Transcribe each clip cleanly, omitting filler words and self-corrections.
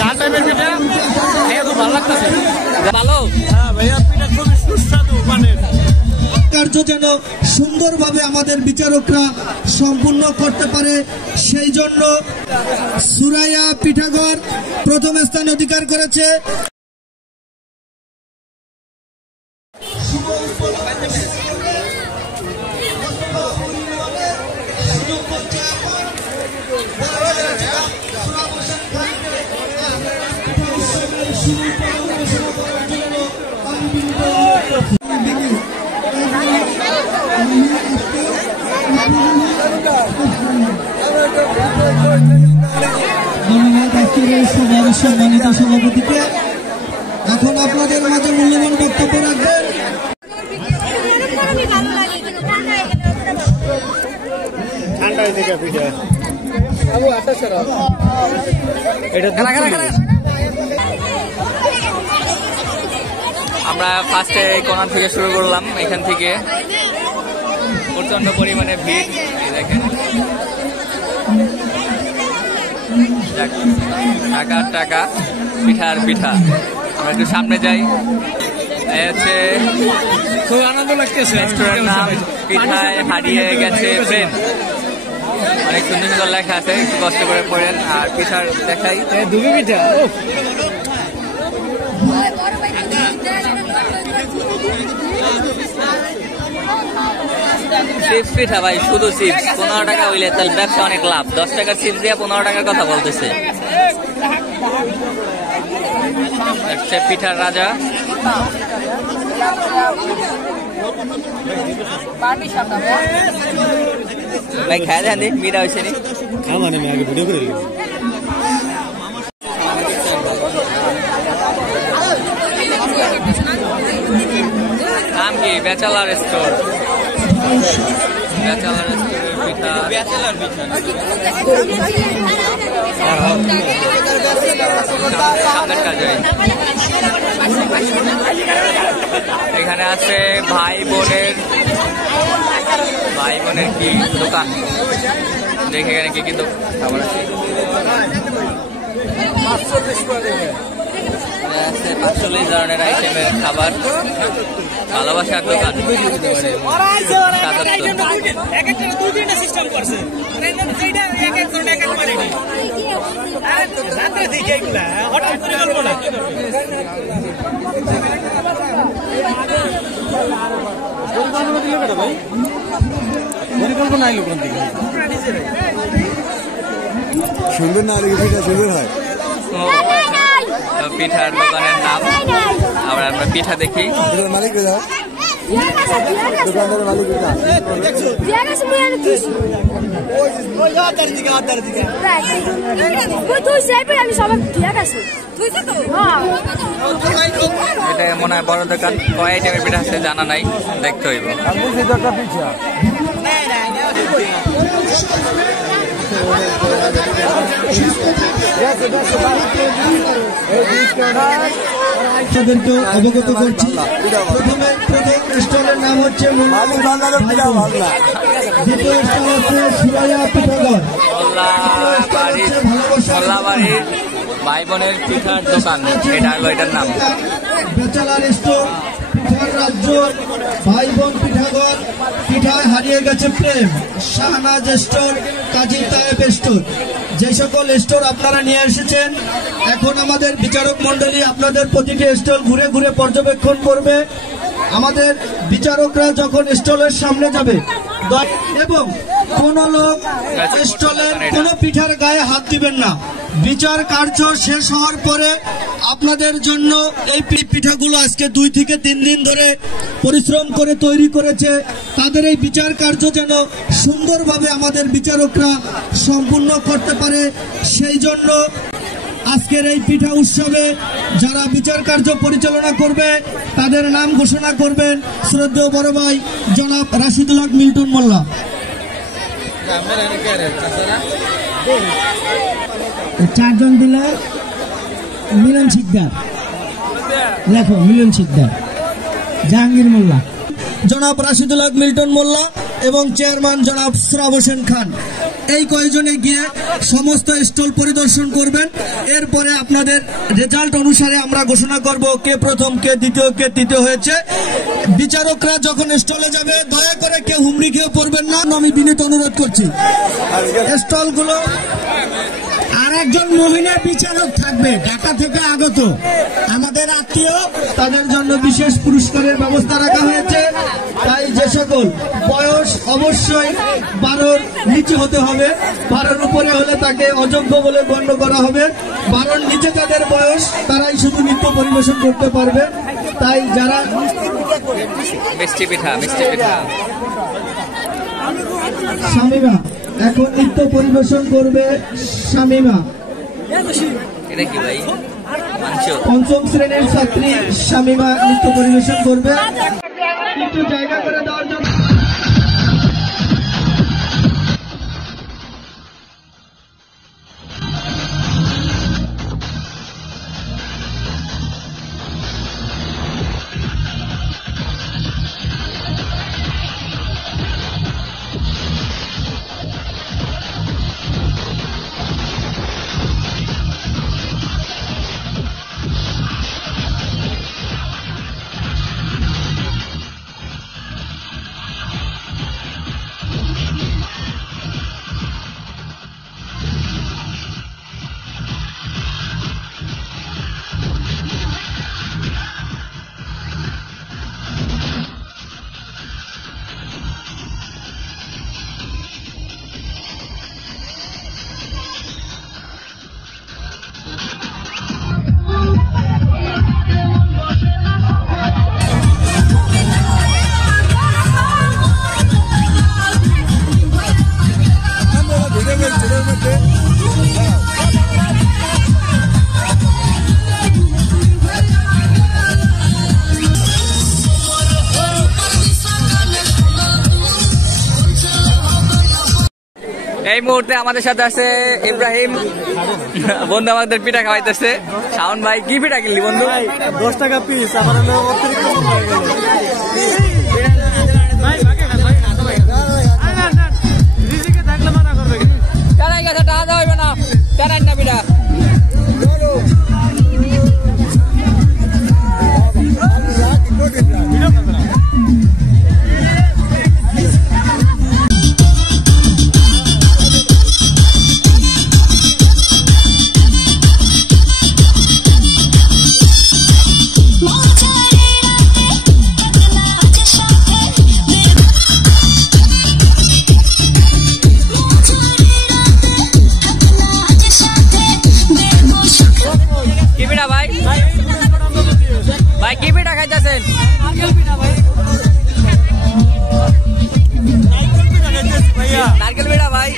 ঝাল টাইপের পিঠা খেয়ে খুব ভালো লাগতেছে। ভালো, হ্যাঁ ভাইয়া, পিঠা খুবই সুস্বাদু মানের। কার্য যেন সুন্দরভাবে আমাদের বিচারকরা সম্পূর্ণ করতে পারে, সেই জন্য সুরাইয়া পিঠাঘর প্রথম স্থান অধিকার করেছে। সম্মানিত সভাপতিকে এখন আপনাদের মাঝে মূল্যবান বক্তব্য রাখবেন। আমরা ফার্স্টে কোণা থেকে শুরু করলাম, এখান থেকে প্রচন্ড পরিমাণে ভিড়। দেখেন টাকার টাকা, পিঠার পিঠা। আমরা একটু সামনে যাই, হচ্ছে খুব আনন্দ লাগতেছে। রেস্টুরেন্ট নাম পিঠায় হারিয়ে গেছে প্রেম। অনেক সুন্দর সুন্দর লেখা আছে, একটু কষ্ট করে পড়েন। আর পিঠার দেখাই দুবি পিঠা, চিপস পিঠা ভাই, শুধু চিপস। 15 টাকা হইলে তাহলে ব্যবসা অনেক লাভ। 10 টাকার চিপস দিয়ে 15 টাকার কথা বলতেছে। পিঠার রাজা, ভাই খাই দেন দিন, মিরা হয়েছে নি নাম কি? Bachelor store. ব্যাচেলার স্টোরের পিঠা, ব্যাচেলার পিঠা। এখানে আছে ভাই বোনের কি দোকান, দেখে এখানে কি কি খাবার আছে। 45 ধরনের আইটেমের খাবার। ভালোবাসার দোকান, সুন্দর না পিঠা সুন্দর হয়। পিঠার দোকানের নাম। আমরা পিঠা দেখি। মালিক দোকানের মালিক এটা মনে হয় বড় দোকান। কয় আইটেমের পিঠা আছে জানা নাই, দেখতে হইব। অবগত করছি, প্রথমে স্টলের নাম হচ্ছে দ্বিতীয় স্টল হচ্ছে সুরাইয়া পিঠাঘর, মোল্লাবাড়ির ভাই বোনের পিঠার দোকান। এটা হলো এটার নাম ব্যাচেলার স্টোর, পিঠার রাজ্য, ভাই বোন পিঠাঘর, পিঠায় হারিয়ে গেছে প্রেম, শাহনাজ স্টোর, কাজী তায়েব স্টোর। যে সকল স্টোর আপনারা নিয়ে এসেছেন, এখন আমাদের বিচারক মন্ডলী আপনাদের প্রতিটি স্টল ঘুরে ঘুরে পর্যবেক্ষণ করবে। আমাদের বিচারকরা যখন স্টলের সামনে যাবে এবং কোন লোক স্টলের কোন পিঠার গায়ে হাত দিবেন না। বিচার কার্য শেষ হওয়ার পরে আপনাদের জন্য এই পিঠাগুলো আজকে 2 থেকে 3 দিন ধরে পরিশ্রম করে তৈরি করেছে, তাদের এই বিচার কার্য যেন সুন্দরভাবে আমাদের বিচারকরা সম্পূর্ণ করতে পারে, সেই জন্য আজকের এই পিঠা উৎসবে যারা বিচার কার্য পরিচালনা করবে তাদের নাম ঘোষণা করবেন শ্রদ্ধেয় বড় ভাই জনাব রাশিদুল হক মিল্টন মোল্লা। চারজন দিলে মিলন শিকদার, লেখো মিলন শিকদার, জাহাঙ্গীর মোল্লা, জনাব রাশিদুল হক মিল্টন মোল্লা। এবং চেয়ারম্যান জনাব সোহরাব হোসেন খান। এই কয়েকজনে গিয়ে সমস্ত স্টল পরিদর্শন করবেন। এরপরে আপনাদের রেজাল্ট অনুসারে আমরা ঘোষণা করব কে প্রথম, কে দ্বিতীয়, কে তৃতীয় হয়েছে। বিচারকরা যখন স্টলে যাবে দয়া করে কেউ হুমড়ি খেয়ে পড়বেন না, আমি বিনীত অনুরোধ করছি। স্টলগুলো আর একজন মহিলা বিচারক থাকবে, ঢাকা থেকে আগত আমাদের আত্মীয়, তাদের জন্য বিশেষ পুরস্কারের ব্যবস্থা রাখা হয়েছে। তাই যে সকল বয়স অবশ্যই 12-র নিচে হতে হবে, 12-র উপরে হলে তাকে অযোগ্য বলে গণ্য করা হবে। 12-র নিচে তাদের বয়স, তারাই শুধু নৃত্য পরিবেশন করতে পারবে। তাই যারা মিষ্টি পিঠা শামিমা এখন নৃত্য পরিবেশন করবে। শামিমা এটা কি ভাই? মাংস। 5ম শ্রেণীর ছাত্রী শামিমা নৃত্য পরিবেশন করবে। একটু জায়গা করে দেওয়ার জন্য এই মুহূর্তে আমাদের সাথে আছে ইব্রাহিম বন্ধু, আমাদের পিঠা খাওয়াইতেছে। শাওন ভাই কি পিঠা কিনলি বন্ধু? 10 টাকা পিস। আমার অতিরিক্ত তারাই গেছে, টাকা হইবে না, তারাই না পিঠা। ভাই কি পিঠা খাইতেছেন? নারকেল পিঠা ভাই।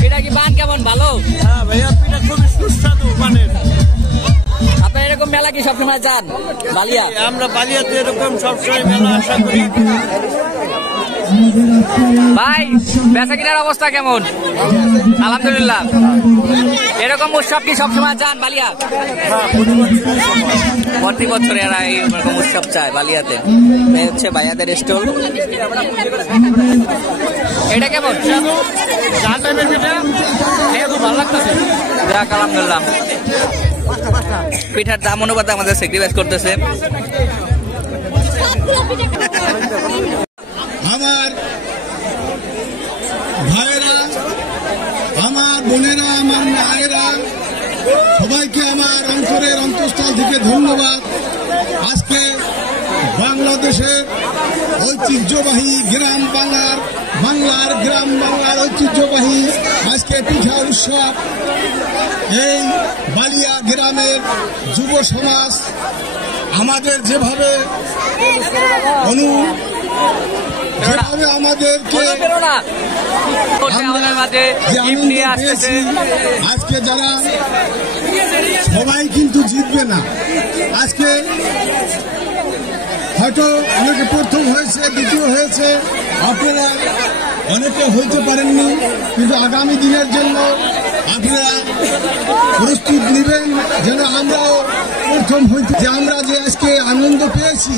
পিঠা কি বান কেমন? ভালো? হ্যাঁ ভাইয়া, পিঠা খুবই সুস্বাদু মানের। আপনার এরকম মেলা কি সবসময় যান বালিয়া? আমরা বালিয়াতে এরকম সবসময় মেলা আশা করি। ভাই বেচা কিনার অবস্থা কেমন? আলহামদুলিল্লাহ। এরকম উৎসব কি সবসময় যান বালিয়া? প্রতি বছর এরা এরকম উৎসব চায় বালিয়াতে। এই হচ্ছে ভাইয়াদের স্টল। এটা কেমন? যাক আলহামদুলিল্লাহ। পিঠার দাম অনুপাতে আমাদের স্যাক্রিফাইস করতেছে। আমার ভাইয়েরা, আমার বোনেরা, আমার মায়েরা, সবাইকে আমার অন্তরের অন্তঃস্থল থেকে ধন্যবাদ। আজকে বাংলাদেশের ঐতিহ্যবাহী গ্রাম বাংলার গ্রাম বাংলার ঐতিহ্যবাহী আজকে পিঠা উৎসব। এই বালিয়া গ্রামের যুব সমাজ আমাদের যেভাবে আমাদেরকে আজকে যারা সবাই কিন্তু জিতবে না। আজকে হয়তো অনেকে প্রথম হয়েছে, দ্বিতীয় হয়েছে, আপনারা অনেকে হইতে পারেননি, কিন্তু আগামী দিনের জন্য আপনারা প্রস্তুত নেবেন যেন আমরাও প্রথম হইতে। যে আমরা যে আজকে আনন্দ পেয়েছি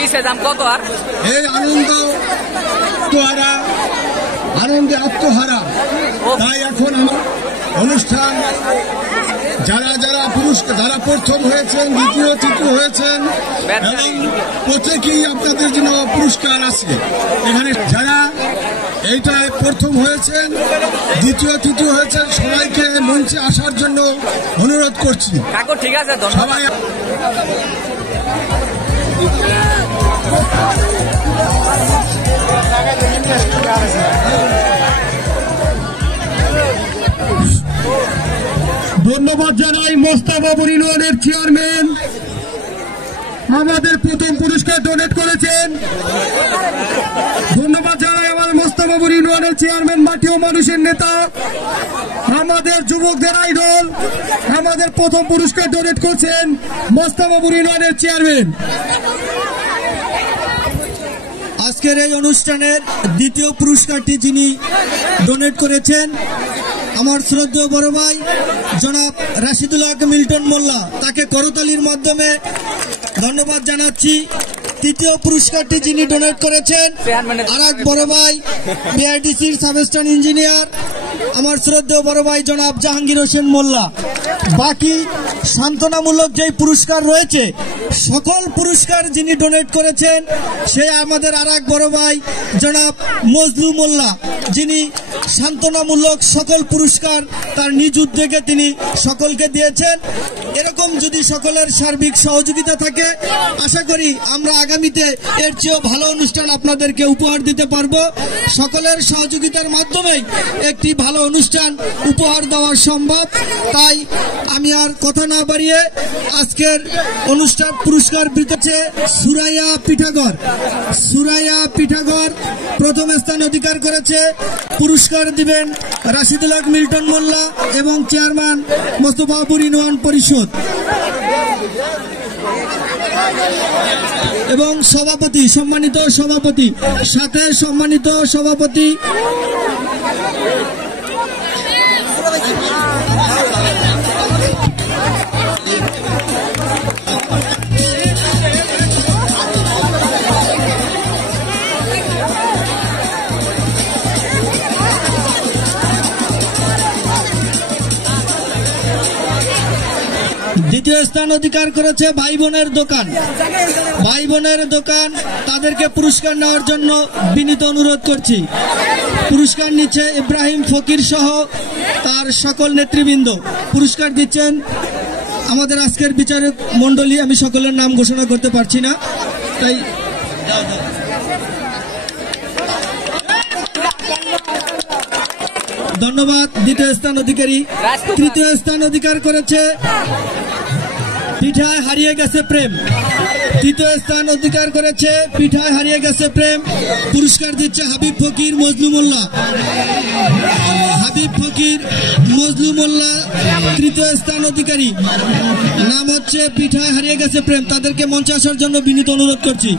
পিসের দাম কত? আর এই আনন্দ আত্মহারা, আনন্দে আত্মহারা। তাই এখন আমার অনুষ্ঠান যারা যারা পুরস্কার, যারা প্রথম হয়েছেন, দ্বিতীয় তৃতীয় হয়েছেন এবং প্রত্যেকেই আপনাদের জন্য পুরস্কার আছে এখানে। যারা এইটায় প্রথম হয়েছেন, দ্বিতীয় তৃতীয় হয়েছেন, সবাইকে মঞ্চে আসার জন্য অনুরোধ করছি। কাকু ঠিক আছে, সবাই ধন্যবাদ জানাই মোস্তাফাপুর ইউনিয়নের চেয়ারম্যান আমাদের প্রথম পুরস্কার ডোনেট করেছেন। ধন্যবাদ জানাই আমার মোস্তাফাপুর ইউনিয়নের চেয়ারম্যান, মাটি ও মানুষের নেতা, আমাদের যুবকদের আইডল, আমাদের প্রথম পুরস্কার ডোনেট করছেন মোস্তাফাপুর ইউনিয়নের চেয়ারম্যান। আজকের এই অনুষ্ঠানের দ্বিতীয় পুরস্কারটি যিনি ডোনেট করেছেন আমার শ্রদ্ধেয় বড় ভাই জনাব রাশিদুল হক মিল্টন মোল্লা, তাকে করতালির মাধ্যমে ধন্যবাদ জানাচ্ছি। তৃতীয় পুরস্কারটি যিনি ডোনেট করেছেন আর এক বড় ভাই বিআরডিসির সাবস্টেশন ইঞ্জিনিয়ার আমার শ্রদ্ধেয় বড় ভাই জনাব জাহাঙ্গীর হোসেন মোল্লা। বাকি সান্ত্বনামূলক যেই পুরস্কার রয়েছে সকল পুরস্কার যিনি ডোনেট করেছেন সে আমাদের আর এক বড় ভাই জনাব মজলু মোল্লা, যিনি সান্ত্বনামূলক সকল পুরস্কার তার নিজ উদ্যোগে তিনি সকলকে দিয়েছেন। এরকম যদি সকলের সার্বিক সহযোগিতা থাকে আশা করি আমরা আগামীতে এর চেয়েও ভালো অনুষ্ঠান আপনাদেরকে উপহার দিতে পারবো। সকলের সহযোগিতার মাধ্যমেই একটি ভালো অনুষ্ঠান উপহার দেওয়া সম্ভব। তাই আমি আর কথা না বাড়িয়ে আজকের অনুষ্ঠান পুরস্কার বিতরণে সুরাইয়া পিঠাগড় প্রথম স্থান অধিকার করেছে। পুরস্কার দিবেন রাশিদুল হক মিল্টন মোল্লা এবং চেয়ারম্যান মোস্তফাপুর ইউনিয়ন পরিষদ এবং সভাপতি, সম্মানিত সভাপতি, সাথে সম্মানিত সভাপতি দ্বিতীয় স্থান অধিকার করেছে ভাই বোনের দোকান। তাদেরকে পুরস্কার নেওয়ার জন্য বিনীত অনুরোধ করছি। পুরস্কার নিচ্ছে ইব্রাহিম ফকির সহ তার সকল নেতৃবৃন্দ। পুরস্কার দিচ্ছেন আমাদের আজকের বিচারক মন্ডলী, আমি সকলের নাম ঘোষণা করতে পারছি না, তাই ধন্যবাদ। দ্বিতীয় স্থান অধিকারী। তৃতীয় স্থান অধিকার করেছে পিঠায় হারিয়ে গেছে প্রেম। তৃতীয় স্থান অধিকার করেছে পিঠায় হারিয়ে গেছে প্রেম। পুরস্কার দিচ্ছে হাবিব ফকির মজলু মোল্লা, তৃতীয় স্থান অধিকারী। নাম হচ্ছে পিঠায় হারিয়ে গেছে প্রেম। তাদেরকে মঞ্চে আসার জন্য বিনীত অনুরোধ করছি।